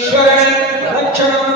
ఈశ్వరన్ రక్షణం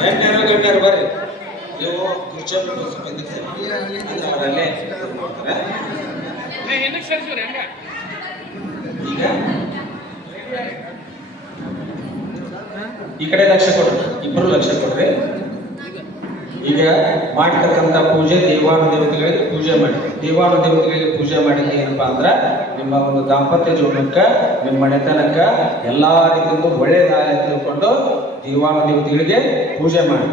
ಗಣ್ಯರು ಗಣ್ಯರು ಬರ್ರಿ ನೀವು ಕುರ್ಚಿಯನ್ನು ಸ್ವಲ್ಪ ಹಿಂದಕ್ಕೆ ಸರಿ. ಅಂದ್ರೆ ಅವರಲ್ಲೇ ಇದು ಮಾಡ್ತಾರೆ. ಹಿಂದಕ್ಕೆ ಸರಿಸಿವ್ರಿ ಹಂಗ ಈಗ ಈ ಕಡೆ ಲಕ್ಷ ಕೊಡ್ರಿ ಇಬ್ಬರು ಲಕ್ಷ ಕೊಡ್ರಿ. ಈಗ ಮಾಡ್ತಕ್ಕಂಥ ಪೂಜೆ ದೇವಾನು ದೇವತೆಗಳಿಗೆ ಪೂಜೆ ಮಾಡಿ. ದೇವಾನು ದೇವತೆಗಳಿಗೆ ಪೂಜೆ ಮಾಡಿದ್ರೆ ಏನಪ್ಪಾ ಅಂದ್ರ ನಿಮ್ಮ ಒಂದು ದಾಂಪತ್ಯ ಜೀವನಕ್ಕ, ನಿಮ್ಮ ಮನೆತನಕ್ಕ ಎಲ್ಲಾ ರೀತಿಯಿಂದ ಒಳ್ಳೆಯದಾಗಿ ತಿಳ್ಕೊಂಡು ದೇವಾನು ದೇವತೆಗಳಿಗೆ ಪೂಜೆ ಮಾಡಿ.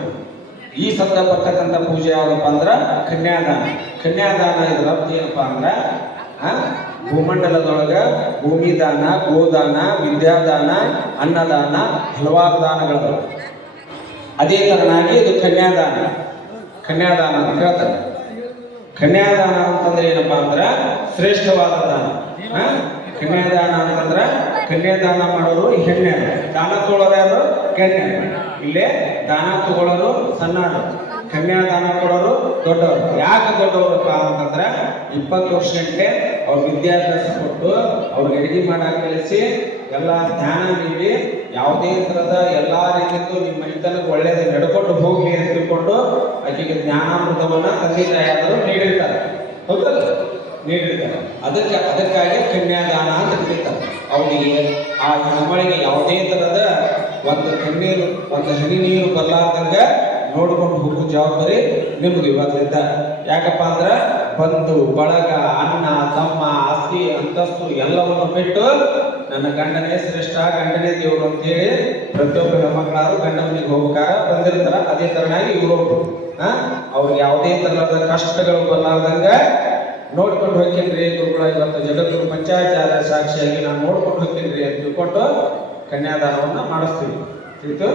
ಈ ಸಂದರ್ಭ ಬರ್ತಕ್ಕಂಥ ಪೂಜೆ ಯಾವ್ದಪ್ಪ ಅಂದ್ರ ಕನ್ಯಾದಾನ. ಕನ್ಯಾದಾನ ಇದ್ರ ಏನಪ್ಪಾ ಅಂದ್ರ ಭೂಮಂಡಲದೊಳಗ ಭೂಮಿದಾನ, ಗೋದಾನ, ವಿದ್ಯಾದಾನ, ಅನ್ನದಾನ ಹಲವಾರು ದಾನಗಳು ಅದೇ ತರನಾಗಿ ಇದು ಕನ್ಯಾದಾನ. ಕನ್ಯಾದಾನ ಅಂತ ಹೇಳ್ತಾರೆ. ಕನ್ಯಾದಾನ ಅಂತಂದ್ರೆ ಏನಪ್ಪಾ ಅಂದ್ರ ಶ್ರೇಷ್ಠವಾದ ದಾನ? ಕನ್ಯಾದಾನ ಅಂತಂದ್ರ ಕನ್ಯಾದಾನ ಮಾಡೋರು ಹೆಣ್ಣೆ ದಾನ ತಗೊಳ್ಳೋರು ಯಾರು? ಕನ್ಯೆ ಇಲ್ಲೇ ದಾನ ತಗೊಳ್ಳೋರು ಸಣ್ಣ ಕನ್ಯಾದಾನ ಕೊಡೋರು ದೊಡ್ಡವರು. ಯಾಕೆ ದೊಡ್ಡವರಪ್ಪ ಅಂತಂದ್ರೆ ಇಪ್ಪತ್ತು ವರ್ಷ ಗಂಟೆ ಅವ್ರ ವಿದ್ಯಾಭ್ಯಾಸ ಕೊಟ್ಟು ಅವ್ರಿಗೆ ಅಡಿಗೆ ಮಾಡಾಕ ಕಲಿಸಿ ಎಲ್ಲ ಧ್ಯಾನ ನೀಡಿ, ಯಾವುದೇ ತರದ ಎಲ್ಲಾ ರೀತಿಯಂತ ನಿಮ್ಮ ಮನೆತನಕ್ಕೆ ಒಳ್ಳೇದು ನಡ್ಕೊಂಡು ಹೋಗ್ಲಿ ಅಂತ ತಿಳ್ಕೊಂಡು ಆಕೆಗೆ ಜ್ಞಾನಾಮೃತವನ್ನ ತಂದೆ ತಾಯಿಯಾದರು ನೀಡಿರ್ತಾರೆ. ಹೌದಲ್ಲ? ನೀಡಿರ್ತಾರೆ. ಅದಕ್ಕೆ, ಅದಕ್ಕಾಗಿ ಕನ್ಯಾದಾನ ಅಂತ ಕರೀತಾರೆ. ಅವನಿಗೆ, ಆ ಹೆಣ್ಮಳಿಗೆ ಯಾವುದೇ ತರದ ಒಂದು ಕಣ್ಣೀರು, ಒಂದು ಹನಿ ನೀರು ಬರ್ಲಾರ್ದಂಗ ನೋಡ್ಕೊಂಡು ಹೋಗೋ ಜವಾಬ್ದಾರಿ ನಿಮ್ದು ಇವತ್ತಿಂದ. ಯಾಕಪ್ಪ ಅಂದ್ರ ಬಂಧು ಬಳಗ, ಅಣ್ಣ, ತಮ್ಮ ಆಸ್ತಿ ಅಂತಸ್ತು ಎಲ್ಲವನ್ನು ಬಿಟ್ಟು ನನ್ನ ಗಂಡನೇ ಶ್ರೇಷ್ಠ, ಗಂಡನೇ ದೇವರು ಅಂತ ಹೇಳಿ ಪ್ರತಿಯೊಬ್ಬ ಹೆಣ್ಮಕ್ಳಾದ್ರು ಗಂಡ ಮನೆಗೆ ಹೋಗ್ಬೇಕಾರ ಬಂದಿರ್ತಾರ. ಅದೇ ತರನಾಗಿ ಇವರು ಹಾ ಅವ್ರಿಗೆ ಯಾವುದೇ ತರಹದ ಕಷ್ಟಗಳು ಬರಲಾರ್ದಂಗ ನೋಡ್ಕೊಂಡು ಹೋಗ್ತೀನಿ ಗುರುಗಳ, ಇವತ್ತು ಜಗದ್ಗುರು ಪಂಚಾಚಾರ ಸಾಕ್ಷಿಯಾಗಿ ನಾನು ನೋಡ್ಕೊಂಡು ಹೋಗ್ತೀನಿ ಅಂತ ತಿಳ್ಕೊಂಡು ಕನ್ಯಾದಾನವನ್ನು ಮಾಡಿಸ್ತೀವಿ. ತಿಳಿತು?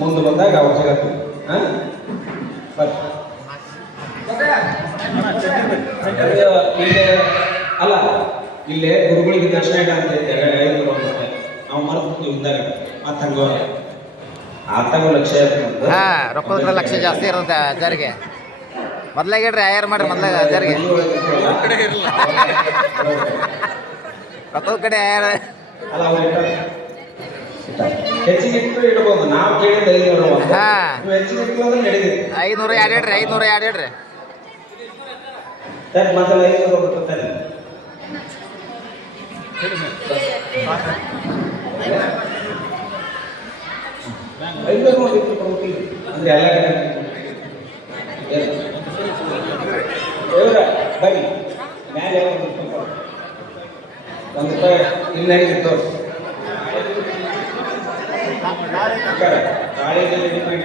ಮುಂದೆ ಬಂದಾಗ ಅವ್ರ ಜಗತ್ತು. ಹಾ ಬರ್ರಿ. ಇಲ್ಲೇ ಅಲ್ಲ ಇಲ್ಲೇ ಗುರುಗಳಿಗೆ ದರ್ಶನ ಇಡ ಅಂತ ಇದ್ದೇವೆ ಐದು ನಾವು ಮರ್ತು ಇದ್ದಾಗ ಮತ್ತೆ ಹಂಗ ಆತಾಗ ಲಕ್ಷ್ಯ ಇರ್ತದೆ. ಹಾ ರೊಕ್ಕದ ಕಡೆ ಲಕ್ಷ ಜಾಸ್ತಿ ಇರುತ್ತೆ ಜಾರಿಗೆ. ಮೊದ್ಲಾಗ ಇಡ್ರಿ ಆಯರ್ ಮಾಡ್ರಿ ಮೊದ್ಲಾಗ ಜಾರಿಗೆ. ರೊಕ್ಕದ ಕಡೆ ಆಯರ್ ಅಲ್ಲ ಇಡ್ಬೋದು. ನಾವು ಕೇಳಿದ ಐನೂರು. ಹಾ. ಐನೂರು ಎರಡು ಇಡ್ರಿ ಐನೂರು ಎರಡು ಇಡ್ರಿ ಯಾಕೆ ಮೊದಲ ಐನೂರು ಬರ್ತದೆ ಐದು ನೋಡಿ. ಅಂದ್ರೆ ಎಲ್ಲ ಕಡೆ ಬರಿ ದೇವ್ರ ಮೇಲೆ ಒಂದು ರೂಪಾಯಿ ಇಲ್ಲಿ ನಡೀತಿತ್ತು ಅಕ್ಕಾರ, ನಾಳೆದಲ್ಲಿ ಡಿಪೆಂಡ್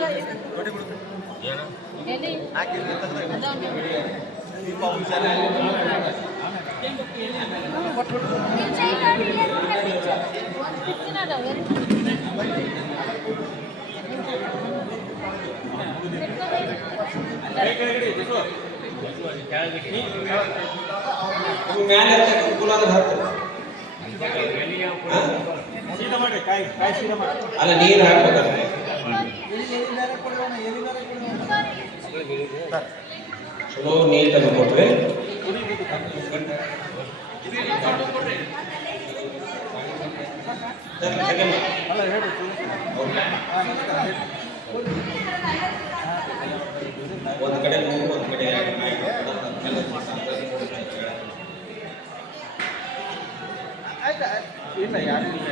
ನೀವು ಮ್ಯಾಲೆ ಎತ್ತಕ್ಕೆ ಅನುಕೂಲ ಆದ್ರೆ ಹಾಕ್ತಾರೆ. ಅಲ್ಲ ನೀರು ಹಾಕ್ಬೇಕಲ್ಲ ಚಲೋ ತಂದು ಕೊಟ್ರಿ ಒಂದು ಕಡೆ ಮೂರು ಒಂದು ಕಡೆ ಇಲ್ಲ ಯಾರು ಇಲ್ಲ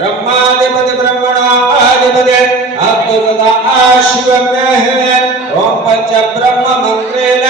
ब्रह्माधिपति ब्रह्मणाधिपति अद्भुतता शिवमेः ॐ पञ्च ब्रह्म मन्त्रेण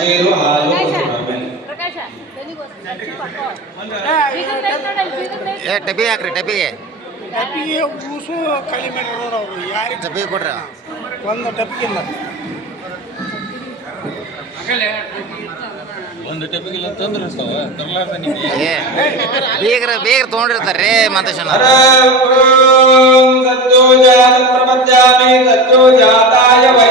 ನೀರು ಹಾಲು ಏ ಹಾಕ್ರಿ ಟಬಿಗೆ ಡಬ್ಬಿಗೆ ಊಸು ಕಡಿಮೆ ನೋಡೋರು ಯಾರಿಗೆ ಟಬಿ ಕೊಡ್ರ. ಒಂದು ಡಬ್ಬಿಗಿಲ್ಲ ಬೀಗ್ರ ಬೀಗ್ರ ಮಂತೇಶನ ಸತ್ಯೋಜಾತ ಪ್ರಪದ್ಯಾಮಿ ಸತ್ಯೋಜಾತಾಯ ವೈ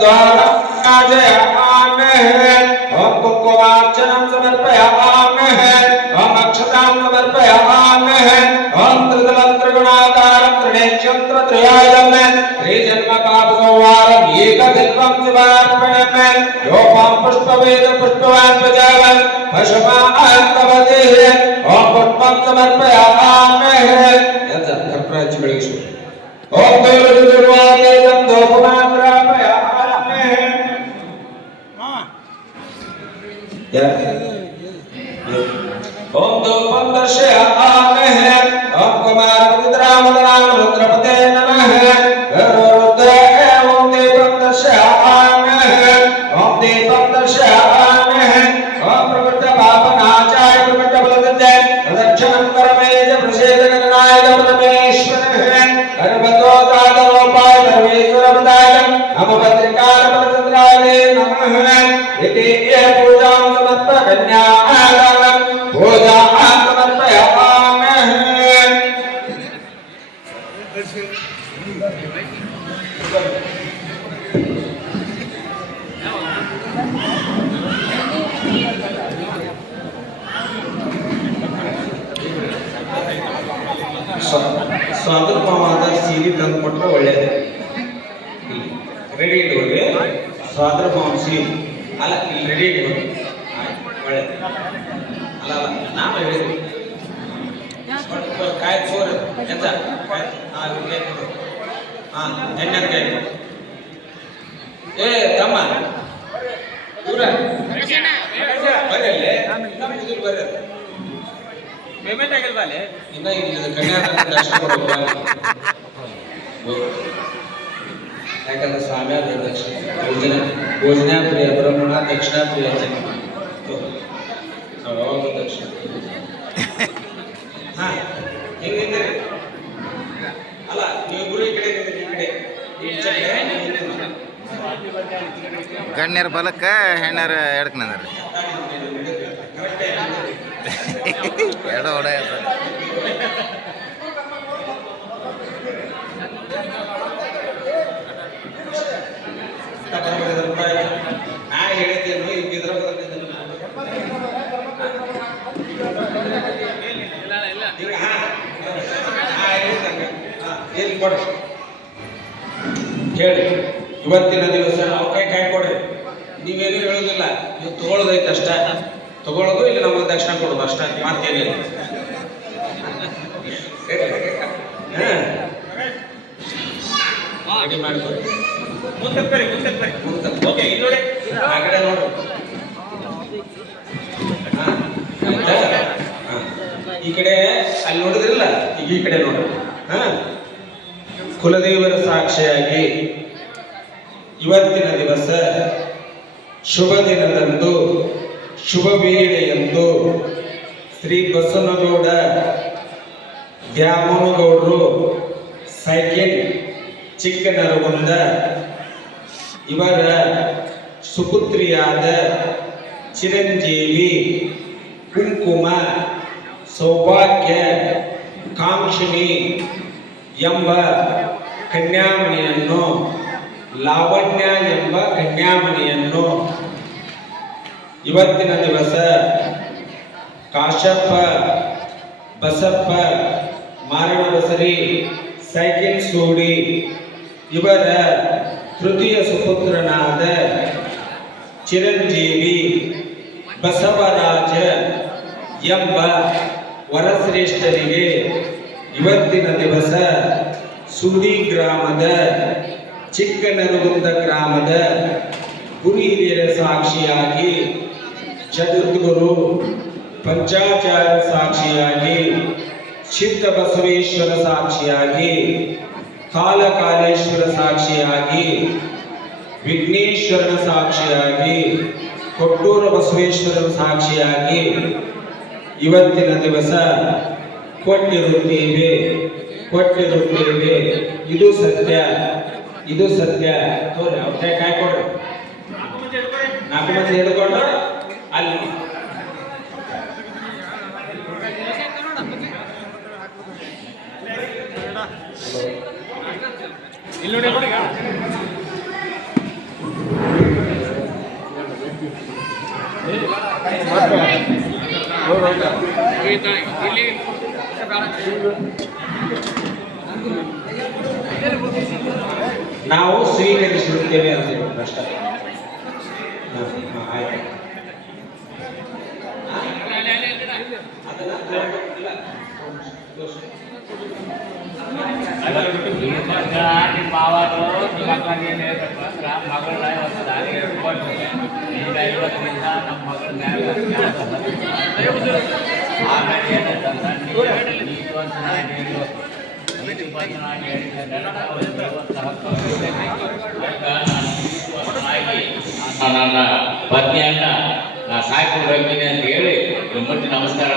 द्वारकाजयामहे हम कुंकुमार्चनम समर्पयामहे। हम अक्षताम समर्पयामहे हम त्रिदलम त्रिगुणाकारम त्रिनेक्षम त्रित्रयायम त्रिजन्म पाप संवारम एकदिल्पम शिवार्पणम योपाम पुष्पवेद पुष्पवान प्रजावन पशुमा अहंतवदेह हम पुष्पम समर्पयामहे। यत् धर्मराज ಬೆಳಗಿಸು ಓಂ ದೇವ Amen. ಸ್ವಾತಂತ್ರ್ಯವಾದ ಸೀರೆ ತಂದು ಕೊಟ್ಟರೆ ಒಳ್ಳೆಯದು ರೆಡಿ ಇಟ್ಕೊಳ್ಳಿ ಸ್ವಾತಂತ್ರ್ಯ ಸೀರೆ. ಅಲ್ಲ, ಇಲ್ಲಿ ರೆಡಿ ಇಟ್ಕೊಳ್ಳಿ ಒಳ್ಳೆಯದು ಅಲ್ಲ ಅಲ್ಲ, ನಾವು ಹೇಳಿದ್ವಿ ಕಾಯಿ ಸೋರು. ಎಂತ? ಕಾಯಿ ಹಾಂ ಏ ತಮ್ಮ. ಪೇಮೆಂಟ್ ಯಾಕಂದ್ರೆ ಸ್ವಾಮಿ ಆದ ದಕ್ಷಿಣ ಭೋಜನ ಭೋಜನ ಪ್ರಿಯ ಬ್ರಹ್ಮಣ ದಕ್ಷಿಣ ಪ್ರಿಯ ಜನ ನಾವು ಯಾವಾಗ ದಕ್ಷಿಣ ಹಾ ಹಿಂಗೆ ನಿಂತಿರಿ ಅಲ್ಲ ನೀವಿಬ್ರು ಈ ಕಡೆ ನಿಂತಿರಿ ಈ ಕಡೆ ಈ ಈಚೆಗೆ, ನೀವು ಈ ಕಡೆ. ಗಣ್ಯರ ಬಲಕ್ಕ ಹೆಣ್ಣರ ಎಡಕ್ ನಂದ್ರಿ ಎರಡು ಹೊಡ ತಗೊಂಡ್ಬಂದಿದ್ದು ರೂಪಾಯಿ. ನಾ ಹೇಳಿದ್ದೇನು ಈಗ ಇದ್ರ ಬದಲಿಗೆ ಈಗ ಹಾ ಬಲಕ್ಕ ಹೆಣ್ಣರ ಹಾ, ಎಡ ಕೊಡ್ರಿ ಹೇಳಿ ಇವತ್ತಿನ ದಿವಸ ನಾವು ಕೈ ಕೈ ಕೊಡ್ರಿ ನೀವೇನು ಹೇಳೋದಿಲ್ಲ ನೀವು ತಗೊಳ್ಳೋದೈತೆ ಅಷ್ಟೇ ತಗೊಳ್ಳೋದು ಇಲ್ಲಿ ನಮಗೆ ದಕ್ಷಿಣ ಕೊಡೋದು ಅಷ್ಟೇ ರೆಡಿ ಮುಂದಕ್ಕೆ ಮುಂದಕ್ಕೆ ಓಕೆ ಇಲ್ಲಿ ನೋಡಿ. ಆ ಕಡೆ ನೋಡು. ಈ ಕಡೆ ಅಲ್ಲಿ ನೋಡಿದ್ರಲ್ಲ ಈಗ ಈ ಕಡೆ ನೋಡ್ರಿ ಹಾ. ಕುಲದೇವರ ಸಾಕ್ಷಿಯಾಗಿ ಇವತ್ತಿನ ದಿವಸ ಶುಭ ದಿನದಂದು, ಶುಭ ವೇಳೆಯಂದು ಶ್ರೀ ಬಸವನಗೌಡ ದ್ಯಾಮನಗೌಡರು ಸೈಕಿಲ್ ಚಿಕ್ಕನರಗುಂದ. ಇವರ ಸುಪುತ್ರಿಯಾದ ಚಿರಂಜೀವಿ ಕುಂಕುಮ ಸೌಭಾಗ್ಯ ಕಾಂಕ್ಷಿಣಿ ಎಂಬ ಕನ್ಯಾಮಣಿಯನ್ನು, ಲಾವಣ್ಯ ಎಂಬ ಕನ್ಯಾಮಣಿಯನ್ನು ಇವತ್ತಿನ ದಿವಸ ಕಾಶಪ್ಪ, ಬಸಪ್ಪ ಮಾರಣಬಸರಿ ಸೈಕಿಲ್ ಸೂಡಿ, ಇವರ ತೃತೀಯ ಸುಪುತ್ರನಾದ ಚಿರಂಜೀವಿ ಬಸವರಾಜ ಎಂಬ ವರಶ್ರೇಷ್ಠರಿಗೆ ಇವತ್ತಿನ ದಿವಸ ಸೂಡಿ ಗ್ರಾಮದ ಚಿಕ್ಕನರಗುಂದ ಗ್ರಾಮದ ಗುರಿ ಹಿರಿಯರ ಸಾಕ್ಷಿಯಾಗಿ ಜಗದ್ಗುರು ಪಂಚಾಚಾರ್ಯ ಸಾಕ್ಷಿಯಾಗಿ ಚಿತ್ತ ಬಸವೇಶ್ವರ ಸಾಕ್ಷಿಯಾಗಿ, ಕಾಲಕಾಲೇಶ್ವರ ಸಾಕ್ಷಿಯಾಗಿ, ವಿಘ್ನೇಶ್ವರನ ಸಾಕ್ಷಿಯಾಗಿ, ಕೊಟ್ಟೂರ ಬಸವೇಶ್ವರನ ಸಾಕ್ಷಿಯಾಗಿ ಇವತ್ತಿನ ದಿವಸ ಕೊಟ್ಟಿರುತ್ತೇವೆ. ಕೊಟ್ಟಿರುತ್ತೇವೆ. ಇದು ಸತ್ಯ. ಇದು ಸತ್ಯ. ತೋರಿ, ಅವ್ರ ಕಾಯ್ಕೊಡ್ರಿ ನಾಲ್ಕು ಮಂದಿ ಹಿಡ್ಕೊಂಡು ಅಲ್ಲಿ ಇಲ್ಲಿ ನೋಡಿ ನಾವು ಸ್ವೀಕರಿಸಿರುತ್ತೇವೆ ಅಂತ ಹೇಳಿ ಅಷ್ಟ ಆಯ್ತು. ಹಕ್ಕು ಅದಕ್ಕೆ ನಾನು ನೀತಿ ವಂಚನಾಗಿ ನಾನು ನನ್ನ ಪತ್ನಿಯನ್ನ ನಾ ಸಾಯ್ಕೊಂಡು ಹೋಗ್ತೀನಿ ಅಂತ ಹೇಳಿ ನಿಮ್ಮ ಮುಟ್ಟಿ ನಮಸ್ಕಾರ